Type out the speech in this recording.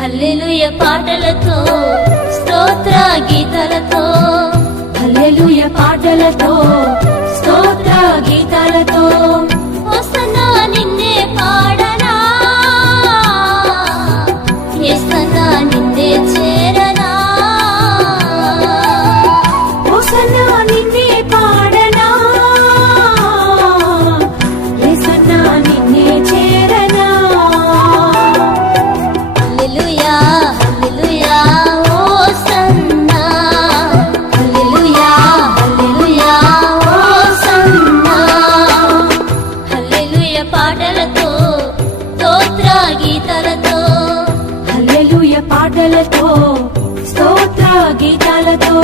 హల్లెలూయా పాటలతో స్తోత్ర గీతాలతో, హల్లెలూయా పాటలతో స్తోత్ర గీతాలతో, హోసన్నా నిన్నే పాడనా, యేసన్నా నిన్నే చేరనా, హోసన్నా నిన్నే పాడనా, యేసన్నా నిన్నే చేరనా. హల్లెలూయా హల్లెలూయా హోసన్నా, హల్లెలూయా హల్లెలూయా హోసన్నా. హల్లెలూయా పాటలతో స్తోత్ర గీతాలతో, హల్లెలూయా పాటలతో స్తోత్ర గీతాలతో.